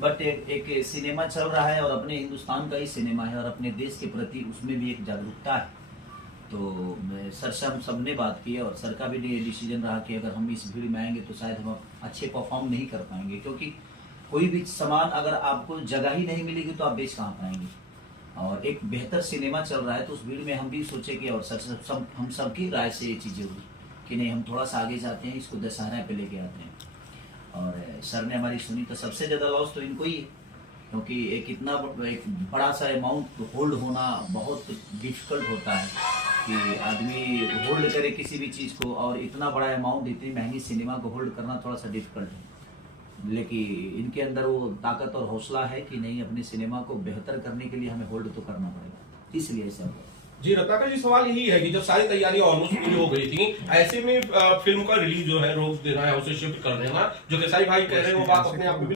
But एक cinema चल रहा है और अपने हिंदुस्तान का ही सिनेमा है और अपने देश के प्रति उसमें भी एक जागरूकता है। तो सर से हम सब ने बात की है और सर का भी डिसीजन रहा कि अगर हम इस भीड़ में आएंगे तो शायद हम अच्छे परफॉर्म नहीं कर पाएंगे, क्योंकि कोई भी सामान अगर आपको जगह ही नहीं मिलेगी तो आप बेच कहाँ पाएंगे। और एक बेहतर सिनेमा चल रहा है तो उस भीड़ में हम भी सोचे कि और सर हम सबकी राय से ये चीज़ें हुई कि नहीं, हम थोड़ा सा आगे जाते हैं, इसको दशहरा पे लेके आते हैं। और सर ने हमारी सुनी तो सबसे ज़्यादा लॉस तो इनको ही है, क्योंकि एक बड़ा सा अमाउंट होल्ड होना बहुत डिफिकल्ट होता है कि आदमी होल्ड करे किसी भी चीज़ को, और इतना बड़ा अमाउंट इतनी महंगी सिनेमा को होल्ड करना थोड़ा सा डिफिकल्ट है। लेकिन इनके अंदर वो ताकत और हौसला है कि नहीं, अपने सिनेमा को बेहतर करने के लिए हमें होल्ड तो करना पड़ेगा, इसलिए ऐसा हुआ। जी रत्नाकर जी, सवाल यही है कि जब सारी तैयारियां ऑलमोस्ट पूरी हो गई थी, ऐसे में फिल्म का रिलीज जो है रोक देना है, उसे शिफ्ट कर देना, जो खेसारी भाई कह रहे हैं वो बात अपने आप में